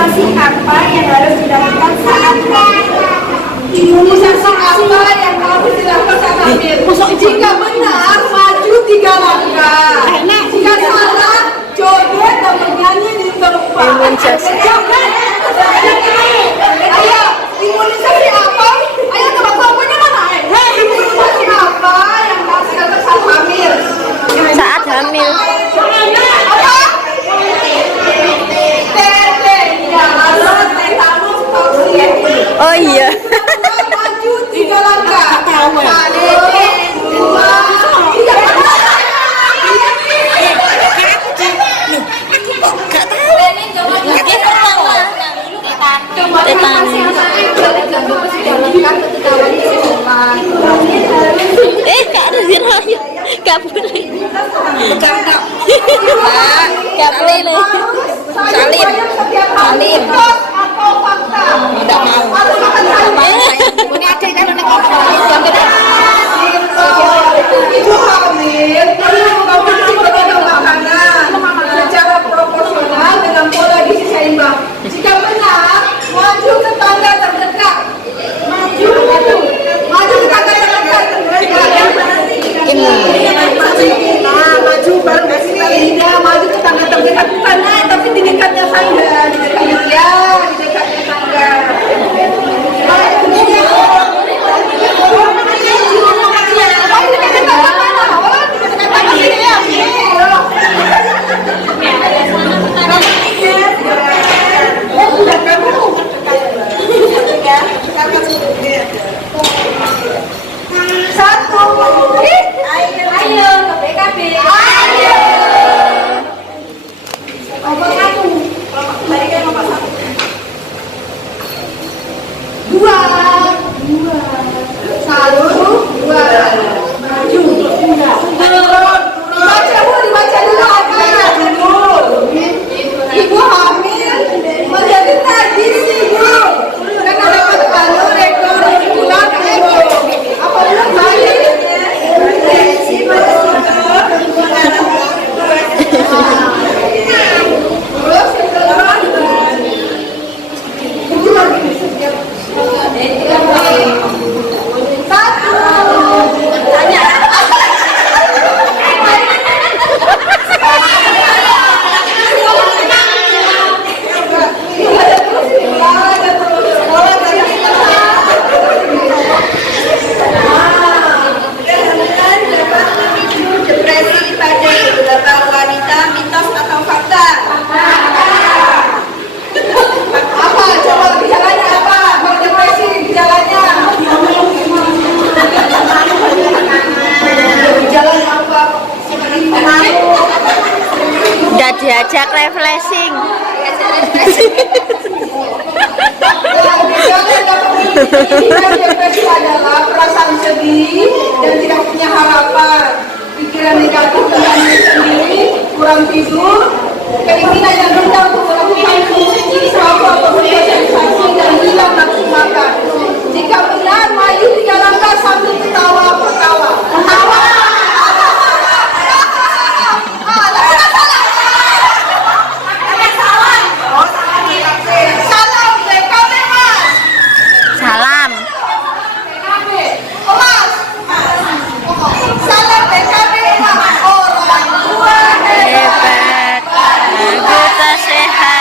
Imunisasi apa yang harus dilakukan saat hamil? Imunisasi apa yang harus dilakukan saat hamil? Jika benar, maju 3 langkah. Jika salah, joget dan bernyanyi di tempat. Imunisasi. Ayo, imunisasi apa? Ayo teman-temannya mana? Imunisasi apa yang harus dilakukan saat hamil? Saat hamil. Apa? Ya, ada tetanus vaksin. Oh iya. Maju 3 langkah. 1, 2, 3. Gak ada zirahnya. Gak boleh. Gak boleh. Salin. Salin. Atau fakta? Tidak mau. Ini ada yang ibu hamil perlu mengkonsumsi berbagai makanan secara proporsional dengan pola gizi seimbang. Jika benar, maju ke tangga terdekat. Maju ke tangga terdekat. Maju baru kasih tidak maju ke tangga terdekat bukan naik tapi di dekatnya tangga, di dekatnya tangga. Ibu hamil menjadi tradisi, Bu. Karena dapat anu rekor bulan Ibu. Apabila hamil depresi pada beberapa wanita, mitos atau fakta? Apa? Coba gejalanya apa? Kalau depresi gejalanya? Gejalanya apa? Udah diajak refreshing. Depresi adalah perasaan sedih dan tidak punya harapan, pikiran negatif tentang diri sendiri, kurang tidur, keinginan yang rendah untuk melakukan fungsi suatu atau bersosialisasi dan hilang nafsu makan. Jika benar, maju 3 langkah sambil ketawa. Salam DKB, Mas. Salam. Salam DKB, Mas. Orang tua Hebat. Anggota sehat.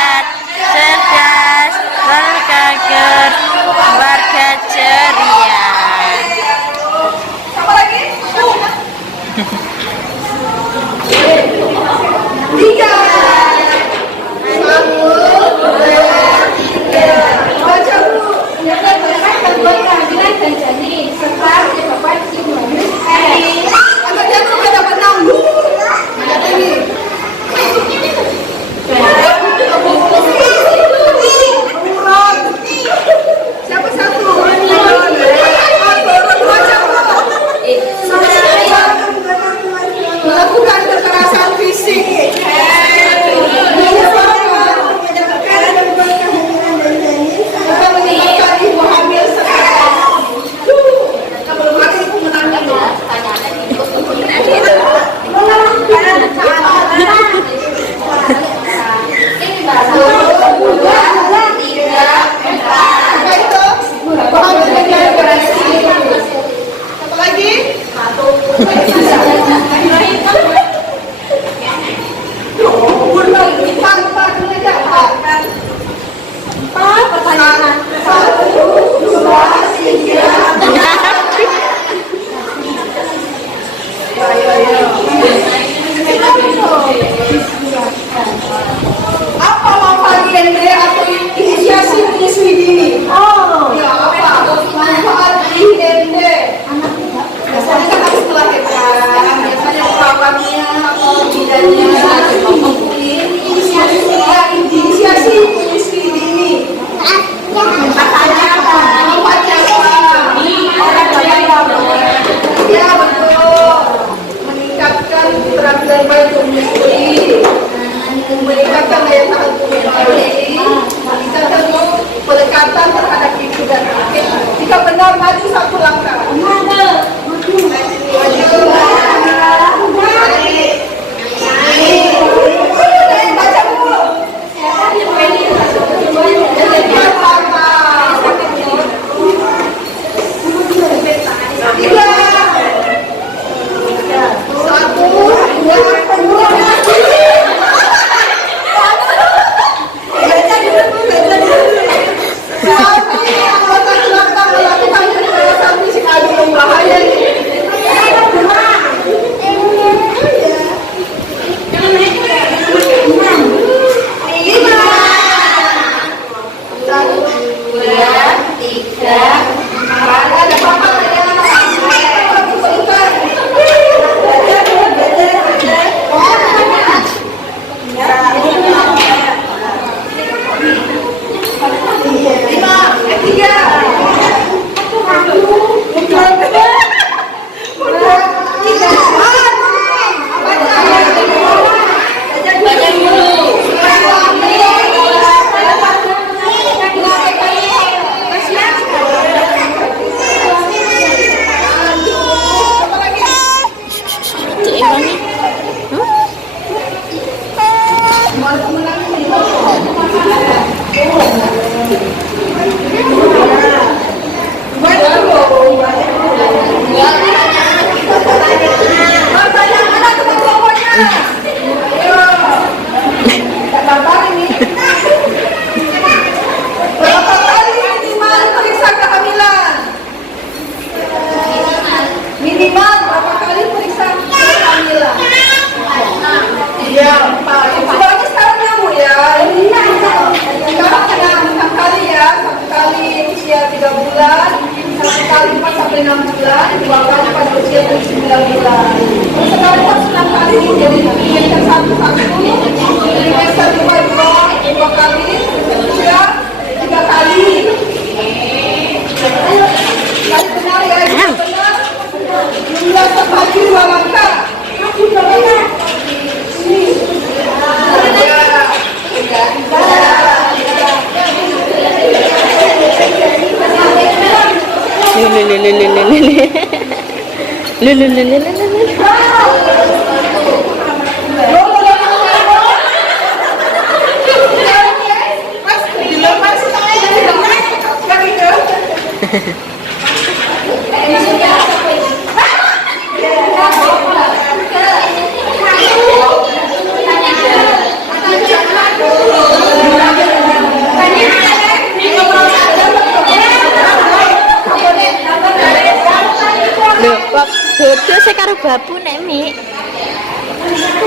Lho, kok dodo sing karo babu nek Mi.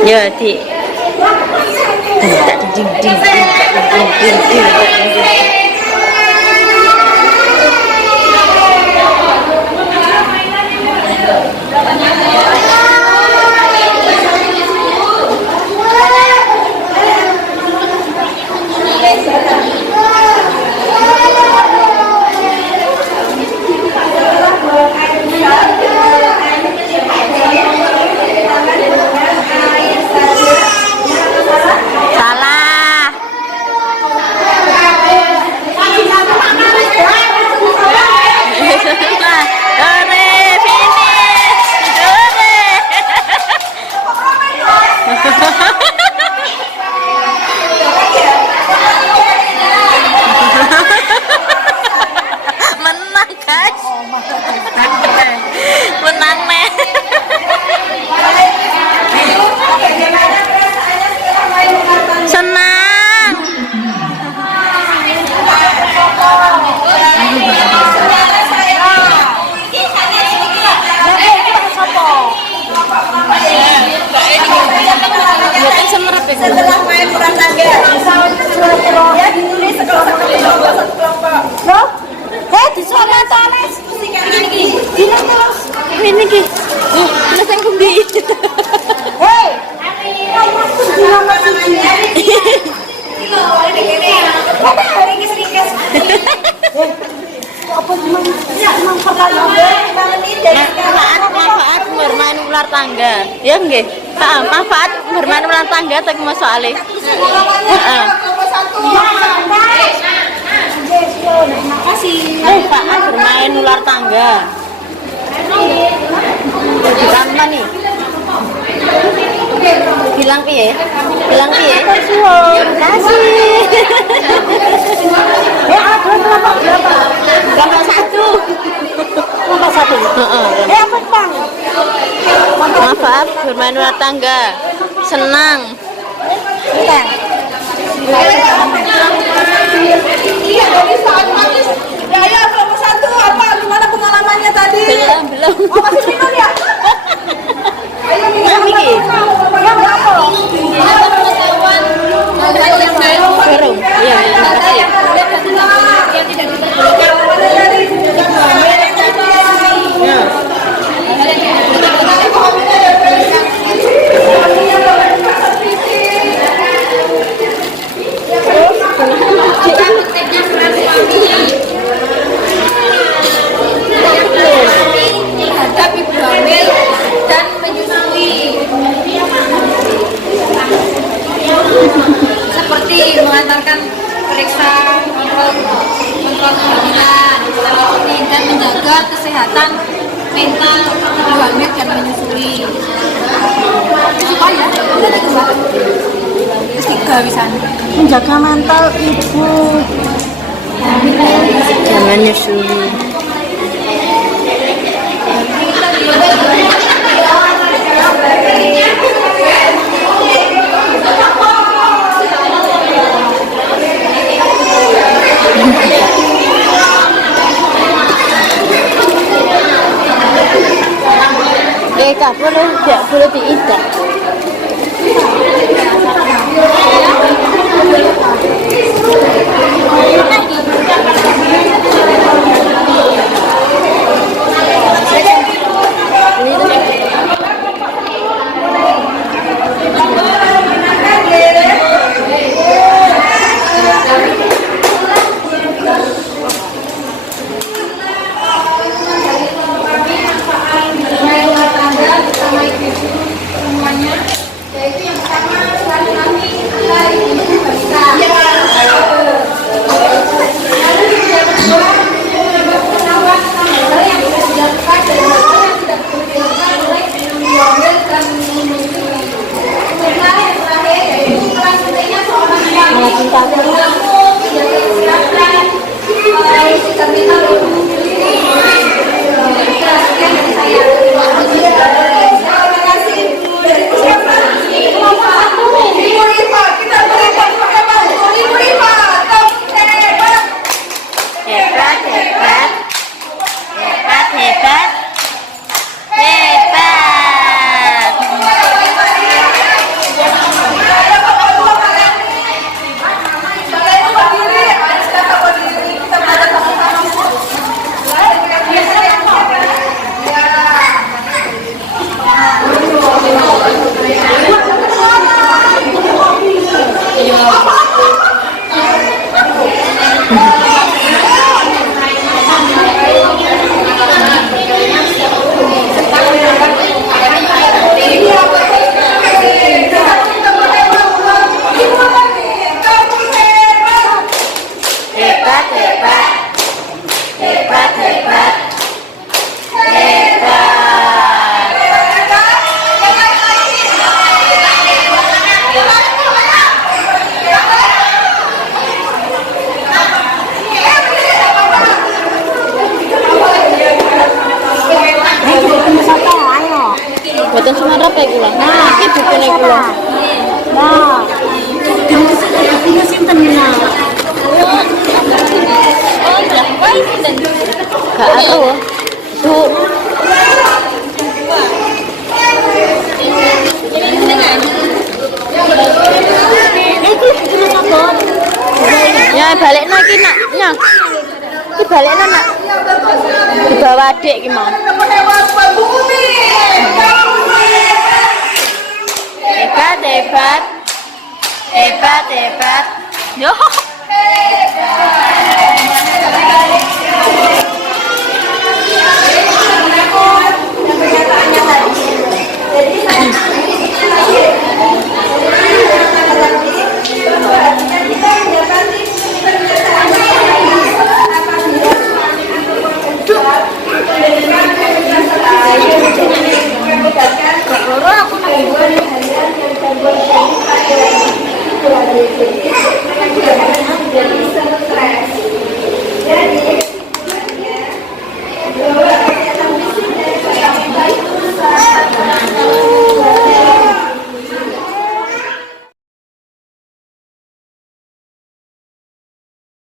Ya, Dik. Tak ding ding ding. Salah. Ore, finish. Ore. Menang, guys. Menang, nih. Senang. Setelah main kurang tangga, ya ditulis sekelompok. Loh, disuara tulis. Ini terus. Ini ki. Terus yang kundi. Hei, nama namanya. Apa cuma Manfaat bermain ular tangga. Ya nggih. Heeh, manfaat bermain ular tangga tak mau soalnya. Heeh. Manfaat bermain ular tangga. Ditambah nih. Bilang piye? Bilang piye? Terima kasih. Kelompok satu. Kelompok satu. Apa Bang? Manfaat bermain ular tangga. Senang. Iya, jadi saat habis. Ya, kelompok satu apa? Gimana pengalamannya tadi? Belum. Oh, masih minum ya? Ayo minum. Yang berapa? Belum. Iya, terima kasih. Terhadap ibu hamil dan menyusui, seperti mengantarkan periksa kontrol kehamilan, dan menjaga kesehatan mental ibu hamil dan menyusui. Supaya ketiga bisa Menjaga mental ibu. Jangan nyusui. Tak boleh diikat. iku lho. Nah, Artinya sinten ya? Oh, udah wae sinten. Gak tahu. Tuh. Itu terus apa? Ya balikno iki nak, ya. Iki balikno nak. Dibawa adik iki mau. Hebat, hebat. Hebat, hebat. Yo.